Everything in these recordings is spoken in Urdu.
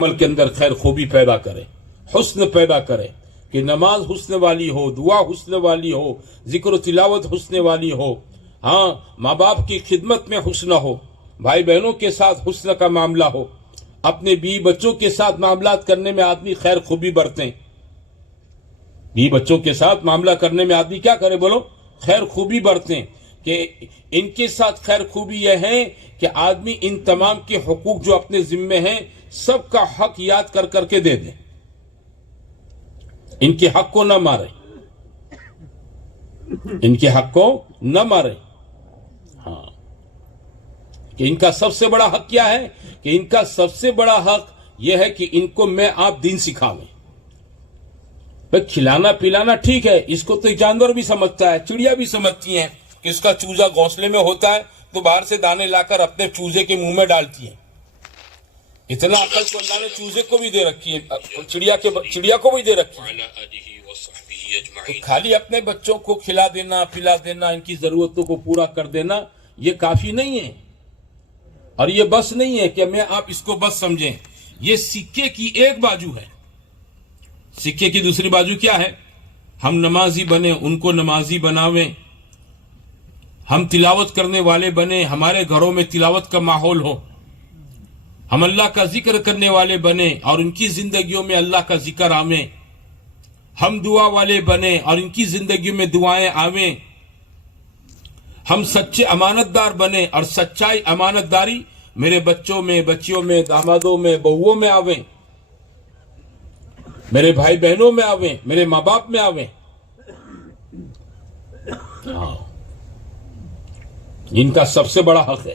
عمل کے اندر خیر خوبی پیدا کرے، حسن پیدا کرے کہ نماز حسن والی ہو، دعا حسن والی ہو، ذکر و تلاوت حسن والی ہو، ہاں ماں باپ کی خدمت میں حسن ہو، بھائی بہنوں کے ساتھ حسن کا معاملہ ہو، اپنے بیوی بچوں کے ساتھ معاملات کرنے میں آدمی خیر خوبی برتیں۔ بیوی بچوں کے ساتھ معاملہ کرنے میں آدمی کیا کرے؟ بولو، خیر خوبی برتیں کہ ان کے ساتھ خیر خوبی یہ ہے کہ آدمی ان تمام کے حقوق جو اپنے ذمے ہیں سب کا حق یاد کر کر کے دے دے، ان کے حق کو نہ مارے، ان کے حق کو نہ مارے۔ ہاں کہ ان کا سب سے بڑا حق کیا ہے؟ کہ ان کا سب سے بڑا حق یہ ہے کہ ان کو میں آپ دین سکھاویں۔ کھلانا پلانا ٹھیک ہے، اس کو تو جانور بھی سمجھتا ہے، چڑیا بھی سمجھتی ہیں کہ اس کا چوزا گھونسلے میں ہوتا ہے تو باہر سے دانے لا کر اپنے چوزے کے منہ میں ڈالتی ہیں۔ اتنا عقل تو اللہ نے چوزے کو بھی دے رکھی ہے، چڑیا کو بھی دے رکھی ہے۔ تو خالی اپنے بچوں کو کھلا دینا پلا دینا، ان کی ضرورتوں کو پورا کر دینا یہ کافی نہیں ہے، اور یہ بس نہیں ہے کہ میں آپ اس کو بس سمجھیں۔ یہ سکے کی ایک بازو ہے، سکے کی دوسری بازو کیا ہے؟ ہم نمازی بنیں، ان کو نمازی بناویں، ہم تلاوت کرنے والے بنیں، ہمارے گھروں میں تلاوت کا ماحول ہو، ہم اللہ کا ذکر کرنے والے بنیں اور ان کی زندگیوں میں اللہ کا ذکر آویں، ہم دعا والے بنیں اور ان کی زندگیوں میں دعائیں آویں، ہم سچے امانت دار بنیں اور سچائی امانت داری میرے بچوں میں، بچیوں میں، دامادوں میں، بہووں میں آویں، میرے بھائی بہنوں میں آویں، میرے ماں باپ میں آویں۔ ان کا سب سے بڑا حق ہے۔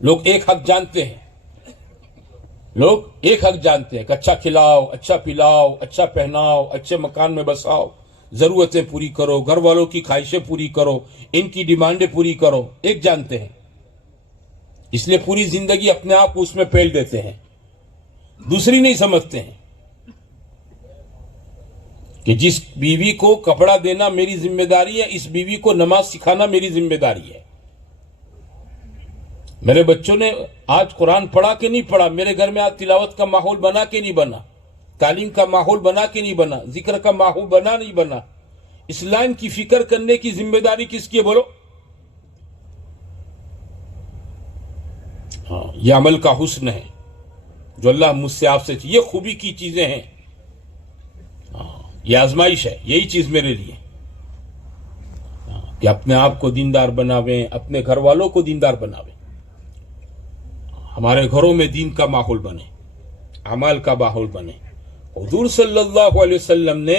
لوگ ایک حق جانتے ہیں، لوگ ایک حق جانتے ہیں کہ اچھا کھلاؤ، اچھا پلاؤ، اچھا پہناؤ، اچھے مکان میں بساؤ، ضرورتیں پوری کرو، گھر والوں کی خواہشیں پوری کرو، ان کی ڈیمانڈیں پوری کرو، ایک جانتے ہیں، اس لیے پوری زندگی اپنے آپ کو اس میں پھیل دیتے ہیں۔ دوسری نہیں سمجھتے ہیں کہ جس بیوی کو کپڑا دینا میری ذمہ داری ہے، اس بیوی کو نماز سکھانا میری ذمہ داری ہے۔ میرے بچوں نے آج قرآن پڑھا کہ نہیں پڑھا، میرے گھر میں آج تلاوت کا ماحول بنا کہ نہیں بنا، تعلیم کا ماحول بنا کہ نہیں بنا، ذکر کا ماحول بنا نہیں بنا، اس لائن کی فکر کرنے کی ذمہ داری کس کی ہے؟ بولو۔ ہاں یہ عمل کا حسن ہے جو اللہ مجھ سے آپ سے، یہ خوبی کی چیزیں ہیں، یہ آزمائش ہے، یہی چیز میرے لیے کہ اپنے آپ کو دیندار بناویں، اپنے گھر والوں کو دیندار بناویں، ہمارے گھروں میں دین کا ماحول بنے، اعمال کا ماحول بنے۔ حضور صلی اللہ علیہ وسلم نے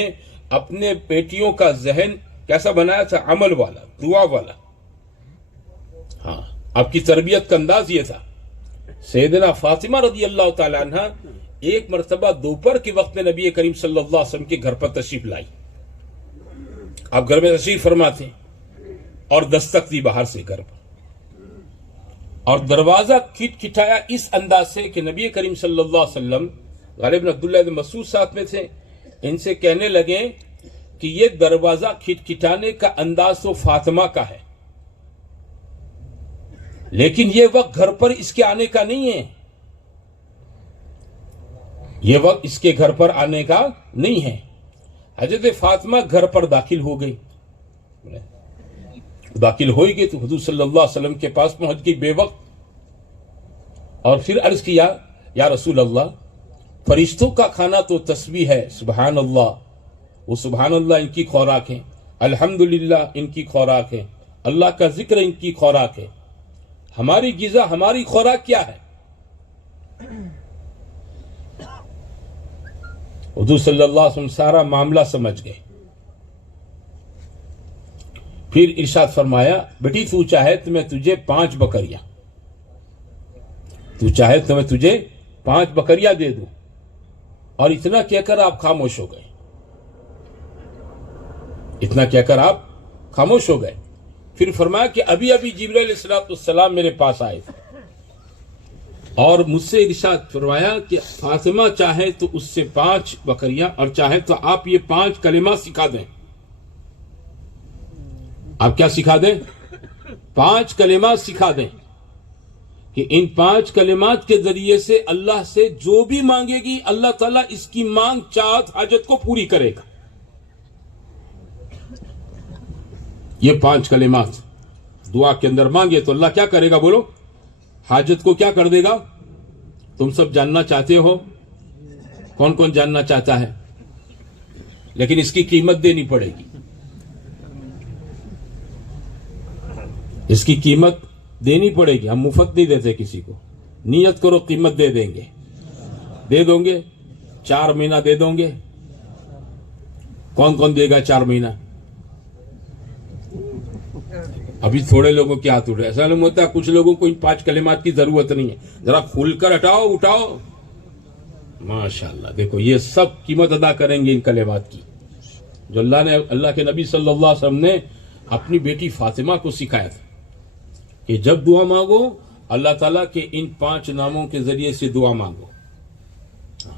اپنے بیٹیوں کا ذہن کیسا بنایا تھا؟ عمل والا، دعا والا۔ ہاں آپ کی تربیت کا انداز یہ تھا۔ سیدنا فاطمہ رضی اللہ تعالی عنہ ایک مرتبہ دوپہر کے وقت میں نبی کریم صلی اللہ علیہ وسلم کے گھر پر تشریف لائی، آپ گھر میں تشریف فرما تھے، اور دستک دی باہر سے گھر پر، اور دروازہ کھٹکھٹایا اس انداز سے کہ نبی کریم صلی اللہ علیہ وسلم، غالباً عبداللہ بن مسعود ساتھ میں تھے، ان سے کہنے لگے کہ یہ دروازہ کھٹکھٹانے کا انداز تو فاطمہ کا ہے، لیکن یہ وقت گھر پر اس کے آنے کا نہیں ہے، یہ وقت اس کے گھر پر آنے کا نہیں ہے۔ حضرت فاطمہ گھر پر داخل ہو گئی، داخل ہوئی گئی تو حضور صلی اللہ علیہ وسلم کے پاس پہنچ گئی بے وقت، اور پھر عرض کیا یا رسول اللہ، فرشتوں کا کھانا تو تسبیح ہے، سبحان اللہ، وہ سبحان اللہ ان کی خوراک ہے، الحمدللہ ان کی خوراک ہے، اللہ کا ذکر ان کی خوراک ہے، ہماری غذا ہماری خوراک کیا ہے؟ حضور صلی اللہ علیہ وسلم سارا معاملہ سمجھ گئے، پھر ارشاد فرمایا بیٹی تو چاہے تو میں تجھے 5 بکریاں، تو چاہے تو میں تجھے 5 بکریاں دے دوں، اور اتنا کہہ کر آپ خاموش ہو گئے، اتنا کہہ کر آپ خاموش ہو گئے۔ پھر فرمایا کہ ابھی ابھی جبرائیل علیہ السلام میرے پاس آئے تھے اور مجھ سے ارشاد فرمایا کہ فاطمہ چاہے تو اس سے 5 بکریاں، اور چاہے تو آپ یہ 5 کلمات سکھا دیں۔ آپ کیا سکھا دیں؟ 5 کلمات سکھا دیں کہ ان 5 کلمات کے ذریعے سے اللہ سے جو بھی مانگے گی اللہ تعالیٰ اس کی مانگ چاہت حاجت کو پوری کرے گا. یہ 5 کلمات دعا کے اندر مانگے تو اللہ کیا کرے گا بولو؟ حاجت کو کیا کر دے گا؟ تم سب جاننا چاہتے ہو؟ کون کون جاننا چاہتا ہے؟ لیکن اس کی قیمت دینی پڑے گی. اس کی قیمت دینی پڑے گی. ہم مفت نہیں دیتے کسی کو. نیت کرو قیمت دے دیں گے. دے دوں گے 4 مہینہ دے دوں گے. کون کون دے گا 4 مہینہ؟ ابھی تھوڑے لوگوں کے ہاتھ اٹھ رہے. ایسا نہیں ہوتا کچھ لوگوں کو ان 5 کلمات کی ضرورت نہیں ہے. ذرا کھول کر اٹھاؤ. ماشاءاللہ دیکھو یہ سب قیمت ادا کریں گے ان کلمات کی جو اللہ کے نبی صلی اللہ علیہ وسلم نے اپنی بیٹی فاطمہ کو سکھایا تھا کہ جب دعا مانگو اللہ تعالیٰ کے ان 5 ناموں کے ذریعے سے دعا مانگو.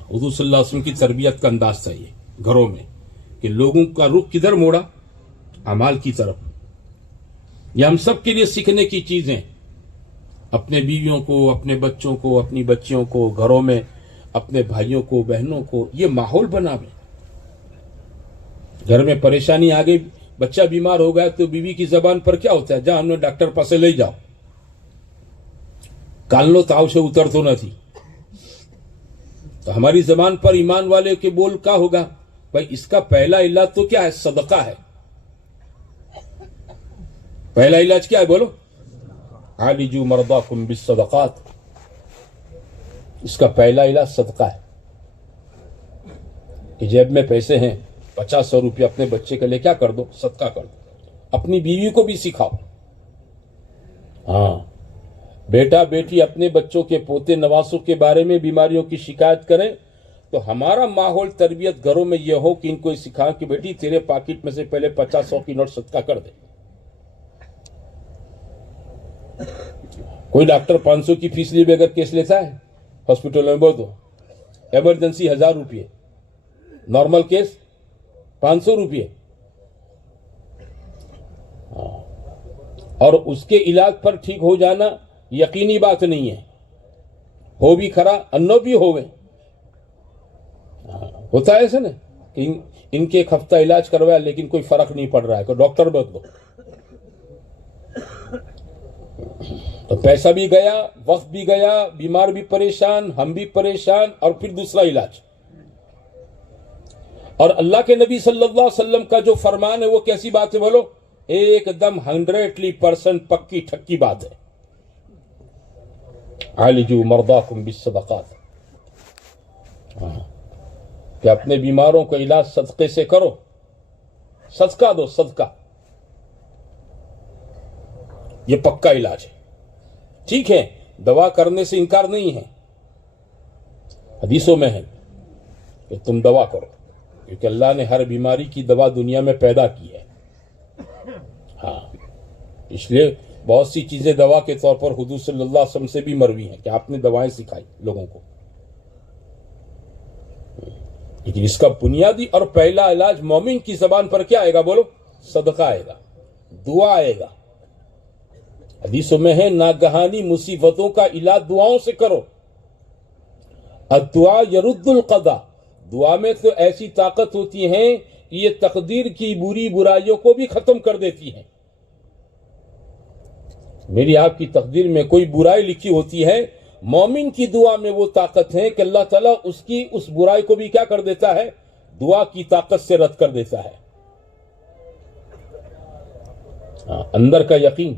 حضور صلی اللہ علیہ وسلم کی تربیت کا انداز تھا یہ گھروں میں کہ لوگوں کا رخ کدھر موڑا؟ اعمال کی طرف. یہ ہم سب کے لیے سیکھنے کی چیزیں. اپنے بیویوں کو، اپنے بچوں کو، اپنی بچیوں کو، گھروں میں اپنے بھائیوں کو، بہنوں کو یہ ماحول بناویں. گھر میں پریشانی آ گئی، بچہ بیمار ہو گیا تو بیوی کی زبان پر کیا ہوتا ہے؟ جہاں ہم نے ڈاکٹر پاس لے جاؤ. کالنو تاؤ سے اتر تو نہ تھی. تو ہماری زبان پر ایمان والے کے بول کیا ہوگا؟ بھائی اس کا پہلا علاج تو کیا ہے؟ صدقہ ہے. پہلا علاج کیا ہے بولو؟ عالجوا مرضاکم بالصدقات. اس کا پہلا علاج صدقہ ہے کہ جیب میں پیسے ہیں 50-100 روپے اپنے بچے کے لیے کیا کر دو؟ صدقہ کر دو. اپنی بیوی کو بھی سکھاؤ. ہاں بیٹا بیٹی اپنے بچوں کے پوتے نواسوں کے بارے میں بیماریوں کی شکایت کریں تو ہمارا ماحول تربیت گھروں میں یہ ہو کہ ان کو سکھا کہ بیٹی تیرے پاکٹ میں سے پہلے 50-100 کی نوٹ صدقہ کر دے. کوئی ڈاکٹر 500 کی فیس لیے بغیر کیس لیتا ہے ہاسپٹل میں؟ بول دو ایمرجنسی 1000 روپے، نارمل کیس 500 روپے. اور اس کے علاج پر ٹھیک ہو جانا یقینی بات نہیں ہے. ہو بھی کھرا انو بھی ہوئے. ہوتا ہے ایسا نا کہ ان کے ایک ہفتہ علاج کروایا لیکن کوئی فرق نہیں پڑ رہا ہے، تو ڈاکٹر بدلو. تو پیسہ بھی گیا، وقت بھی گیا، بیمار بھی پریشان، ہم بھی پریشان، اور پھر دوسرا علاج. اور اللہ کے نبی صلی اللہ علیہ وسلم کا جو فرمان ہے وہ کیسی بات ہے بولو؟ ایک دم 100% پکی ٹھکی بات ہے. عالجوا مرضاکم بالصدقات. کہ اپنے بیماروں کا علاج صدقے سے کرو. صدقہ دو، صدقہ. یہ پکا علاج ہے. ٹھیک ہے دوا کرنے سے انکار نہیں ہے، حدیثوں میں ہے کہ تم دوا کرو کیونکہ اللہ نے ہر بیماری کی دوا دنیا میں پیدا کی ہے. ہاں اس لیے بہت سی چیزیں دوا کے طور پر حضور صلی اللہ علیہ وسلم سے بھی مروی ہیں کہ آپ نے دوائیں سکھائی لوگوں کو. لیکن اس کا بنیادی اور پہلا علاج مومن کی زبان پر کیا آئے گا بولو؟ صدقہ آئے گا، دعا آئے گا. حدیثوں میں ہے ناگہانی مصیبتوں کا علاج دعاؤں سے کرو. الدعاء يرد القضاء. دعا میں تو ایسی طاقت ہوتی ہے کہ یہ تقدیر کی بری برائیوں کو بھی ختم کر دیتی ہے. میری آپ کی تقدیر میں کوئی برائی لکھی ہوتی ہے، مومن کی دعا میں وہ طاقت ہے کہ اللہ تعالیٰ اس برائی کو بھی کیا کر دیتا ہے؟ دعا کی طاقت سے رد کر دیتا ہے. اندر کا یقین.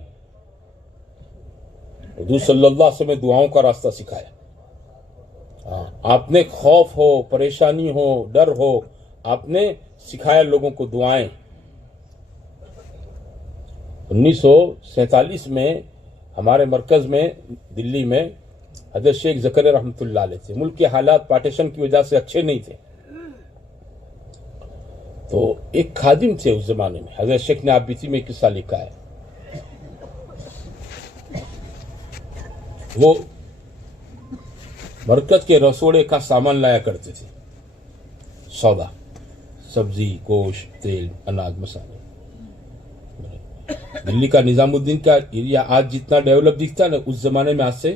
حضور صلی اللہ علیہ وسلم نے دعاؤں کا راستہ سکھایا. آپ نے خوف ہو، پریشانی ہو، ڈر ہو، آپ نے سکھایا لوگوں کو دعائیں. 1947 میں ہمارے مرکز میں دلی میں حضرت شیخ زکریا رحمۃ اللہ علیہ تھے. ملک کے حالات پارٹیشن کی وجہ سے اچھے نہیں تھے، تو ایک خادم تھے اس زمانے میں. حضرت شیخ نے آپ بیتی میں قصہ لکھا ہے. وہ مرکز کے رسوڑے کا سامان لایا کرتے تھے، سودا، سبزی، گوشت، تیل، اناج، مسالے. دلی کا نظام الدین کا ایریا آج جتنا ڈیولپ دکھتا ہے نا، اس زمانے میں آج سے